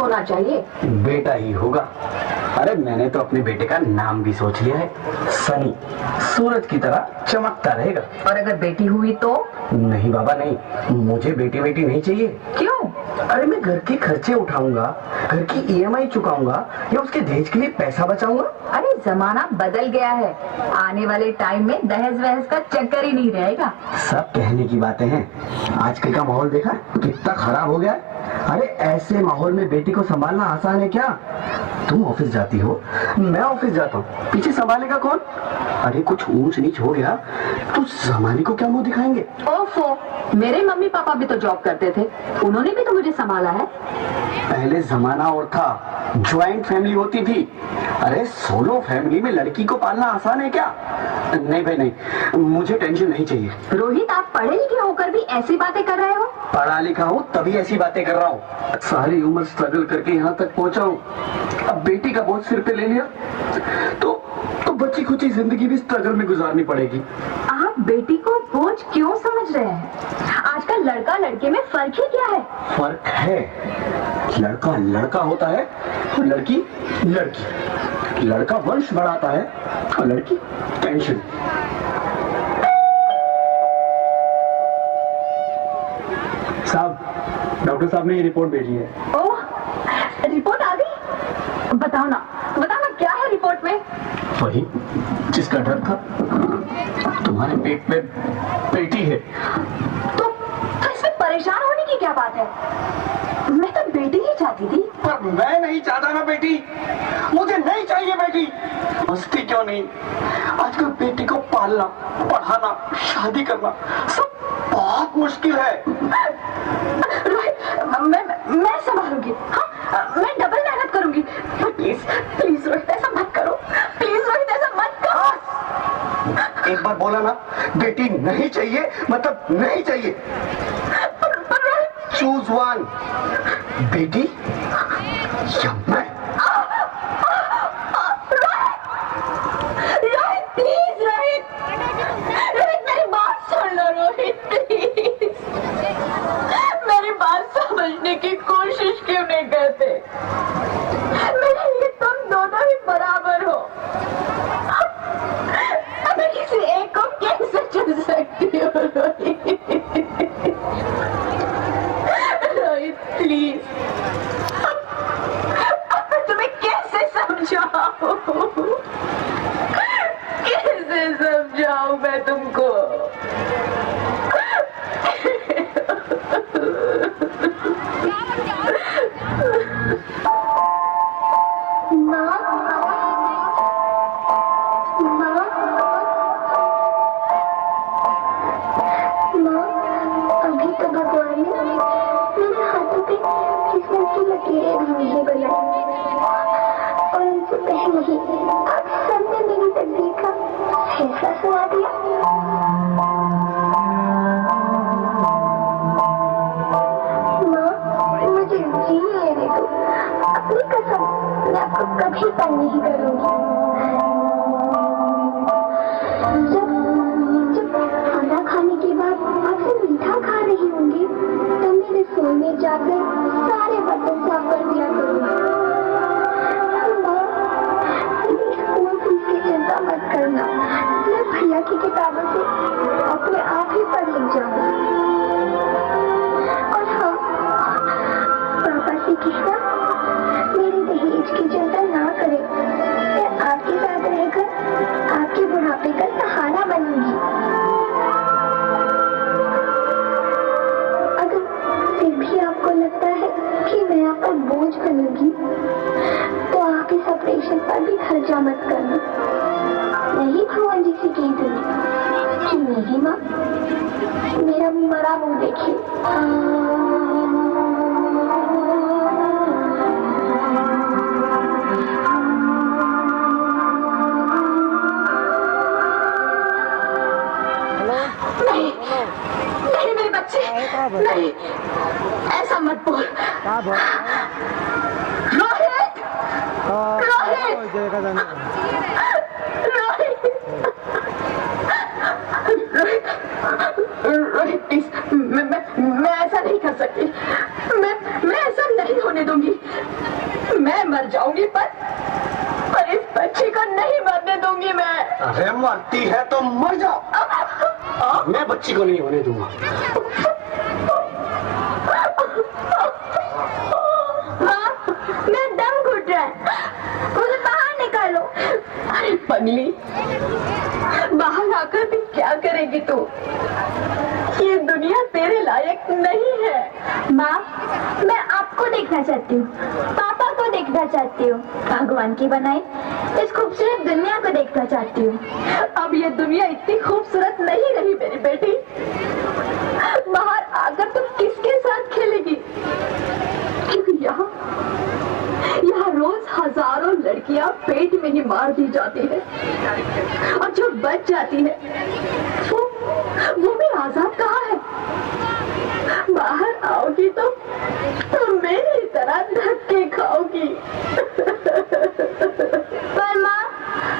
होना चाहिए। बेटा ही होगा। अरे मैंने तो अपने बेटे का नाम भी सोच लिया है, सनी। सूरज की तरह चमकता रहेगा। और अगर बेटी हुई तो? नहीं बाबा नहीं, मुझे बेटी बेटी नहीं चाहिए। क्यों? अरे मैं घर के खर्चे उठाऊंगा, घर की ईएमआई चुकाऊंगा या उसके दहेज के लिए पैसा बचाऊंगा। अरे जमाना बदल गया है, आने वाले टाइम में दहेज वहेज का चक्कर ही नहीं रहेगा। सब कहने की बातें हैं, आजकल का माहौल देखा कितना खराब हो गया है। अरे ऐसे माहौल में बेटी को संभालना आसान है क्या? तुम ऑफिस जाती हो, मैं ऑफिस जाता हूँ, पीछे संभालेगा कौन? अरे कुछ ऊंच नीच हो गया तो जमाने को क्या मुंह दिखाएंगे? ओफो, मेरे मम्मी पापा भी तो जॉब करते थे, उन्होंने भी तो मुझे संभाला है। पहले जमाना और था, ज्वाइंट फैमिली होती थी। अरे सोलो फैमिली में लड़की को पालना आसान है क्या? नहीं भाई नहीं, मुझे टेंशन नहीं चाहिए। रोहित, आप पढ़े लिखे होकर भी ऐसी बातें कर रहे हो? पढ़ा लिखा हूँ तभी ऐसी बातें कर रहा हूँ। सारी उम्र स्ट्रगल करके यहाँ तक पहुँचा हूँ, अब बेटी का बोझ सिर पे ले लिया तो बची खुची जिंदगी भी स्ट्रगल में गुजारनी पड़ेगी। आप बेटी को बोझ क्यों समझ रहे हैं? आजकल लड़का लड़के में फर्क ही क्या है? फर्क है, लड़का लड़का होता है और लड़की लड़की। लड़का वंश बढ़ाता है और लड़की टेंशन। साहब, डॉक्टर साहब ने ये रिपोर्ट भेजी है। ओह, रिपोर्ट आ गई? बताओ ना क्या है रिपोर्ट में? वही जिसका डर था, तुम्हारे पेट में बेटी है। तो इसमें परेशान होने की क्या बात है? मैं तो बेटी ही चाहती थी। पर मैं नहीं चाहता ना बेटी, मुझे नहीं चाहिए बेटी। मस्ती क्यों नहीं, आजकल बेटी को पालना, पढ़ाना, शादी करना सब बहुत मुश्किल है। रोहित, मैं संभालूंगी। हाँ, मैं डबल मेहनत करूंगी। प्लीज प्लीज रोहित, ऐसा मत करो। प्लीज रोहित, ऐसा मत करो। एक बार बोला ना, बेटी नहीं चाहिए मतलब नहीं चाहिए। चूज वन, बेटी या मैं। रोहित प्लीज, रोहित मेरी बात सुन लो। रोहित प्लीज, मेरी बात समझने की कोशिश क्यों नहीं करते? मेरे लिए तुम दोनों ही बराबर हो। मैं किसी एक को कैसे चुन सकती हूँ? रोहित प्लीज, अब मैं तुम्हें कैसे समझाऊं? कैसे समझाऊं मैं तुमको? कभी तंग नहीं करूंगी। जब खाना खाने के बाद आपसे मीठा खा रही होंगी तब मेरे रसोई में जाकर सारे बर्तन साफ कर दिया करूंगी। स्कूल फीस की चिंता मत करना, मैं भैया की किताबों से अपने आप ही पढ़ लिख जाऊंगी। और हाँ, पापा से कहना मेरे दहेज की चिंता ना करें, मैं आपके साथ रहकर आपके बुढ़ापे का सहारा बनूंगी। अगर फिर भी आपको लगता है कि मैं आप पर बोझ बनूंगी तो आप इस ऑपरेशन पर भी खर्चा मत करना। नहीं भगवान जी से कह दूंगी कि मेरी माँ मेरा मरा मुंह देखी। नहीं मेरे बच्चे, नहीं ऐसा मत बोल। रोहित, रोहित प्लीज, मैं ऐसा नहीं कर सकती। मैं ऐसा नहीं होने दूंगी। मैं मर जाऊंगी पर इस बच्ची को नहीं मरने दूंगी मैं। अरे मरती है तो मर जाओ, मैं बच्ची को नहीं होने दूंगा। हाँ, मैं दम घुट रहा है, मुझे बाहर निकालो। अरे पगली, बाहर आकर भी क्या करेगी तू? ये दुनिया तेरे लायक नहीं है। माँ, मैं आपको देखना चाहती हूँ, पापा को देखना चाहती हूँ, भगवान की बनाई इस खूबसूरत दुनिया को देखना चाहती हूँ। अब ये दुनिया इतनी खूबसूरत नहीं रही मेरी बेटी। बाहर आकर तुम किसके साथ खेलेगी? क्योंकि यहाँ रोज हजारों लड़कियां पेट में ही मार दी जाती है, और जो बच जाती है वो भी आजाद कहाँ है? बाहर आओगी तो मेरी तरह धक्के खाओगी। पर माँ,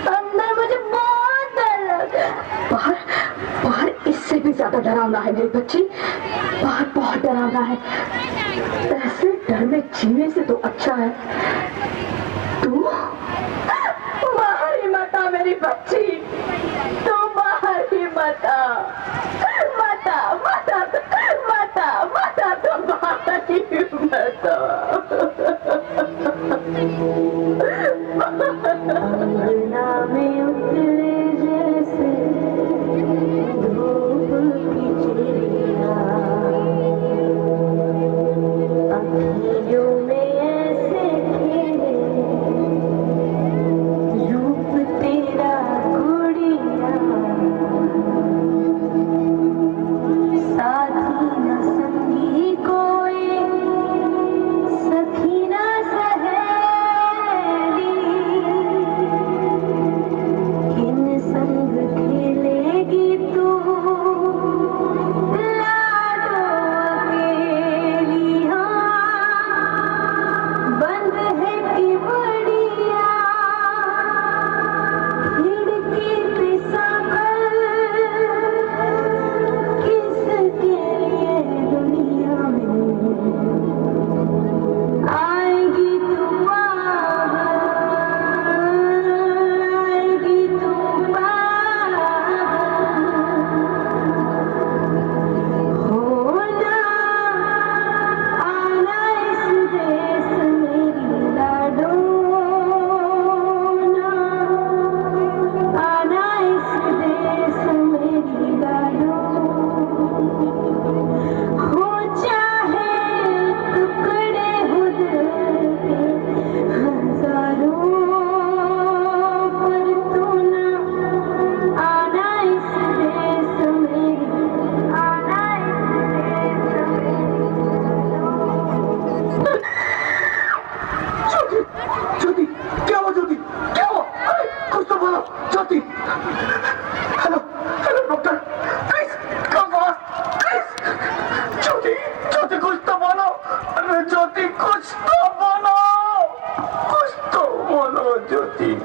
अंदर मुझे बहुत डर लगा है। बाहर इससे भी ज्यादा डरावना है मेरी बच्ची, बाहर बहुत डरावना है। ऐसे डर में जीने से तो अच्छा है तू बाहर ही मत आ मेरी बच्ची, तू बाहर ही मत आ, मत आ, मत आ, मत आ, मत आ, तू बाहर ही मत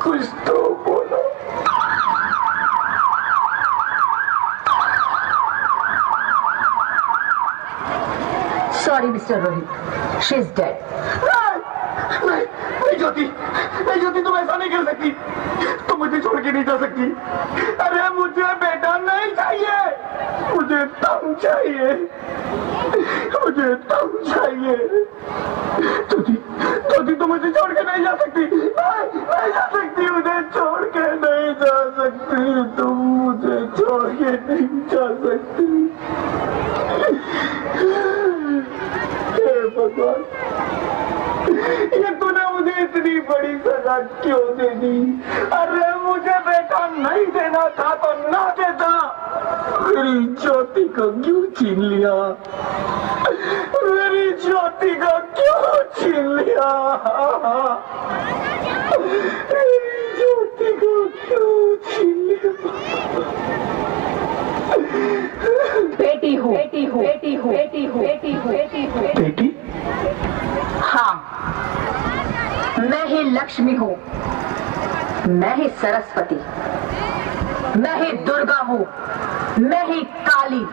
कुछ तो बोलो। Sorry, Mr. Rohit. She's dead. नहीं ज्योति, नहीं ज्योति, तुम ऐसा नहीं कर सकती, तुम मुझे छोड़ के नहीं जा सकती। अरे मुझे बेटा नहीं चाहिए, मुझे तुम चाहिए, मुझे तुम चाहिए। ज्योति, ज्योति, तुम मुझे छोड़ के नहीं जा सकती, नहीं जा सकती, मुझे छोड़ के नहीं जा सकती, तुम मुझे छोड़ के नहीं जा सकती। हे भगवान, ये तूने मुझे इतनी बड़ी सजा क्यों दे दी? अरे मुझे बेटा नहीं देना था तो ना देता, मेरी ज्योति को क्यों छीन लिया? मेरी ज्योति को क्यों छीन लिया? मेरी ज्योति को क्यों छीन लिया? बेटी हो, बेटी हो, बेटी हो, बेटी हो, बेटी हो, बेटी हो, बेटी? हाँ, मैं ही लक्ष्मी हूँ, मैं ही सरस्वती, मैं ही दुर्गा हूँ, मैं ही काली।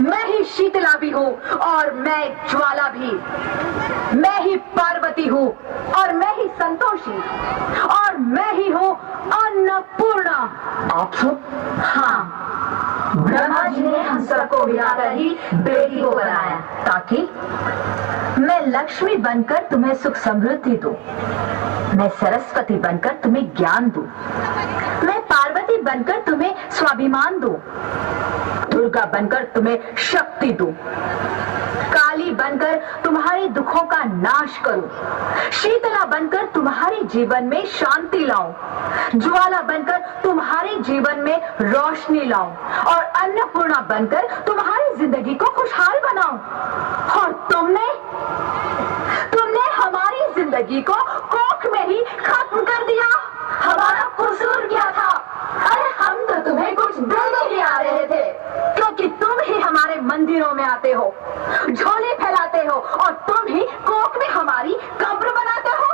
मैं ही शीतला भी हूँ और मैं ज्वाला भी। मैं ही पार्वती हूँ और मैं ही संतोषी और मैं ही हूँ अन्नपूर्णा। आप सब? हाँ, ब्रह्मा जी ने हम सबको मिलाकर ही बेटी को बनाया ताकि मैं लक्ष्मी बनकर तुम्हें सुख समृद्धि दूं, मैं सरस्वती बनकर तुम्हें ज्ञान दूं, मैं पार्वती बनकर तुम्हें स्वाभिमान दूं, दुर्गा बनकर तुम्हें शक्ति दूं, काली बनकर तुम्हारे दुखों का नाश करूं, शीतला बनकर तुम्हारे जीवन में शांति लाऊं, ज्वाला बनकर तुम्हारे जीवन में रोशनी लाऊं और अन्नपूर्णा बनकर तुम्हारी जिंदगी को खुशहाल बनाऊं। और तुमने हमारी जिंदगी को कोख में ही खत्म कर दिया। हमारा कसूर क्या था? अरे हम तो तुम्हें कुछ देने ही आ रहे थे, क्योंकि तुम ही हमारे मंदिरों में आते हो, झोले फैलाते हो और तुम ही कोख में हमारी कब्र बनाते हो।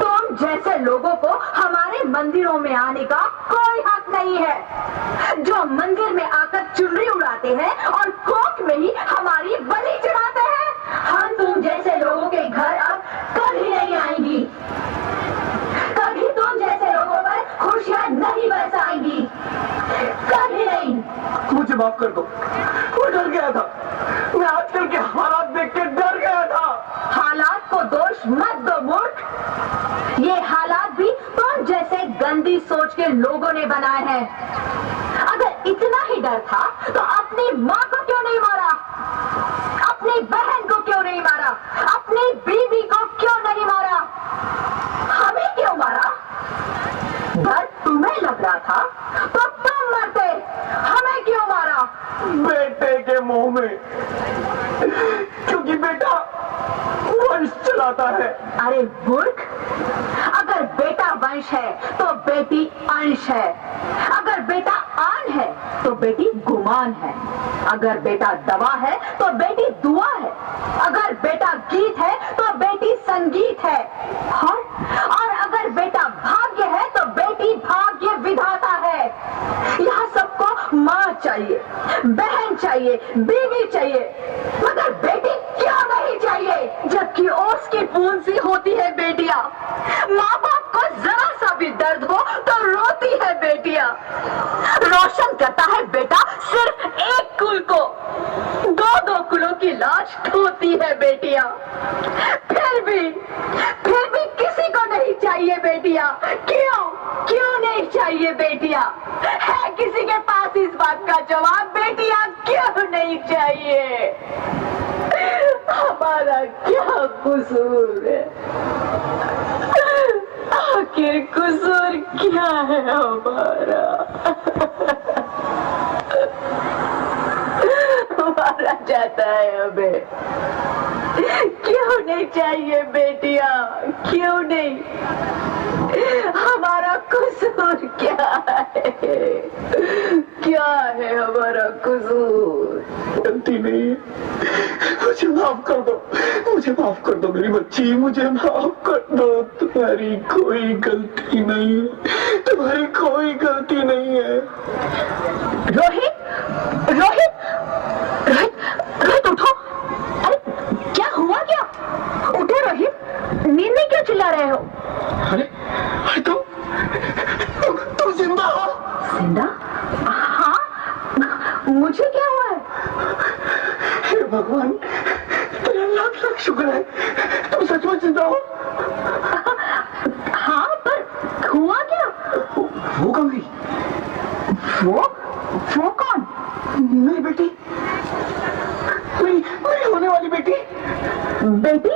तुम जैसे लोगों को हमारे मंदिरों में आने का कोई हक नहीं है, जो मंदिर में आकर चुनरी उड़ाते हैं और कोख में ही हमारी बलि चढ़ाते हैं। हम तुम जैसे लोगों के घर अब कभी नहीं आएंगी, कभी तुम जैसे लोगों पर खुशियां नहीं बरसाएंगी, कभी नहीं। मुझे माफ कर दो, मैं डर गया था। मैं आजकल के हालात देख के डर गया था। हालात को दोष मत दो मूर्ख, ये हालात भी तुम जैसे गंदी सोच के लोगों ने बनाए हैं। अगर इतना ही डर था तो अपनी माँ को क्यों नहीं मारा, अपनी बहन को क्यों नहीं मारा, अपनी बीवी को क्यों नहीं मारा, हमें क्यों मारा? डर तुम्हें लग रहा था तो तुम मरते, हमें क्यों मारा? बेटे के मुंह में, क्योंकि बेटा वंश चलाता है। अरे मूर्ख, अगर बेटा वंश है तो बेटी अंश है, अगर बेटा आन है तो बेटी गुमान है, अगर बेटा दवा है तो बेटी दुआ है, अगर बेटा गीत है तो बेटी संगीत है, और अगर बेटा भाग्य है तो बेटी भाग्य विधाता है। यहाँ सबको माँ चाहिए, बहन चाहिए, बीवी चाहिए, मगर बेटी क्यों नहीं चाहिए? जबकि ओस की बूंद सी होती है बेटियां, माँ बाप को जरा सा भी दर्द हो तो रोती है बेटियां। रोशन करता है बेटा सिर्फ एक कुल को, दो कुलों की लाज ढोती है बेटियां। फिर भी किसी को नहीं चाहिए बेटियां। क्यों नहीं चाहिए बेटियां? है किसी के पास इस बात का जवाब? बेटियां क्यों नहीं चाहिए? हमारा क्या कसूर है? आखिर कसूर क्या है हमारा? मारा जाता है हमें। क्यों नहीं चाहिए बेटियां? क्यों नहीं? हमारा कसूर क्या है? क्या है हमारा कसूर? गलती नहीं है, मुझे माफ कर दो, मुझे माफ कर दो मेरी बच्ची, मुझे माफ कर दो। तुम्हारी कोई गलती नहीं है, तुम्हारी कोई गलती नहीं है। रोहित, रोहित, रोहित, रोहित उठो। अरे क्या हुआ? क्या? उठो रोहित, नींद में क्यों चिल्ला रहे हो? अरे तुम जिंदा हो? जिंदा? हाँ, मुझे क्या हुआ है? हे भगवान, तेरा लाख लाख शुक्र है, तुम सचमुच जिंदा हो। हाँ, पर हुआ क्या? वो कौन गई? वो कौन? मेरी बेटी, मेरी होने वाली बेटी। बेटी?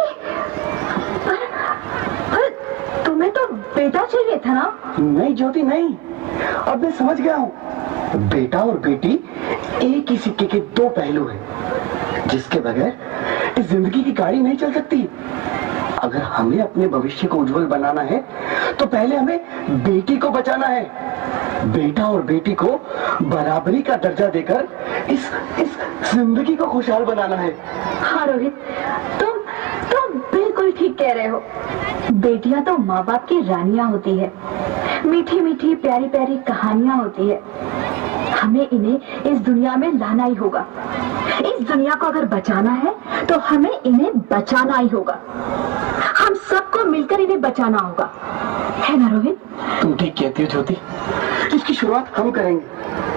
पर तुम्हें तो बेटा चाहिए था ना? नहीं ज्योति, नहीं, अब मैं समझ गया हूँ। बेटा और बेटी एक ही सिक्के के दो पहलू हैं, जिसके बगैर इस जिंदगी की गाड़ी नहीं चल सकती। अगर हमें अपने भविष्य को उज्जवल बनाना है तो पहले हमें बेटी को बचाना है। बेटा और बेटी को बराबरी का दर्जा देकर इस जिंदगी को खुशहाल बनाना है। हाँ रोहित, तुम बिल्कुल ठीक कह रहे हो। बेटियां तो माँ बाप की रानियां होती है, मीठी मीठी प्यारी प्यारी कहानियां होती है। हमें इन्हें इस दुनिया में लाना ही होगा। इस दुनिया को अगर बचाना है तो हमें इन्हें बचाना ही होगा। हम सबको मिलकर इन्हें बचाना होगा, है ना रोहित? तुम ठीक कहती हो ज्योति, इसकी शुरुआत हम करेंगे।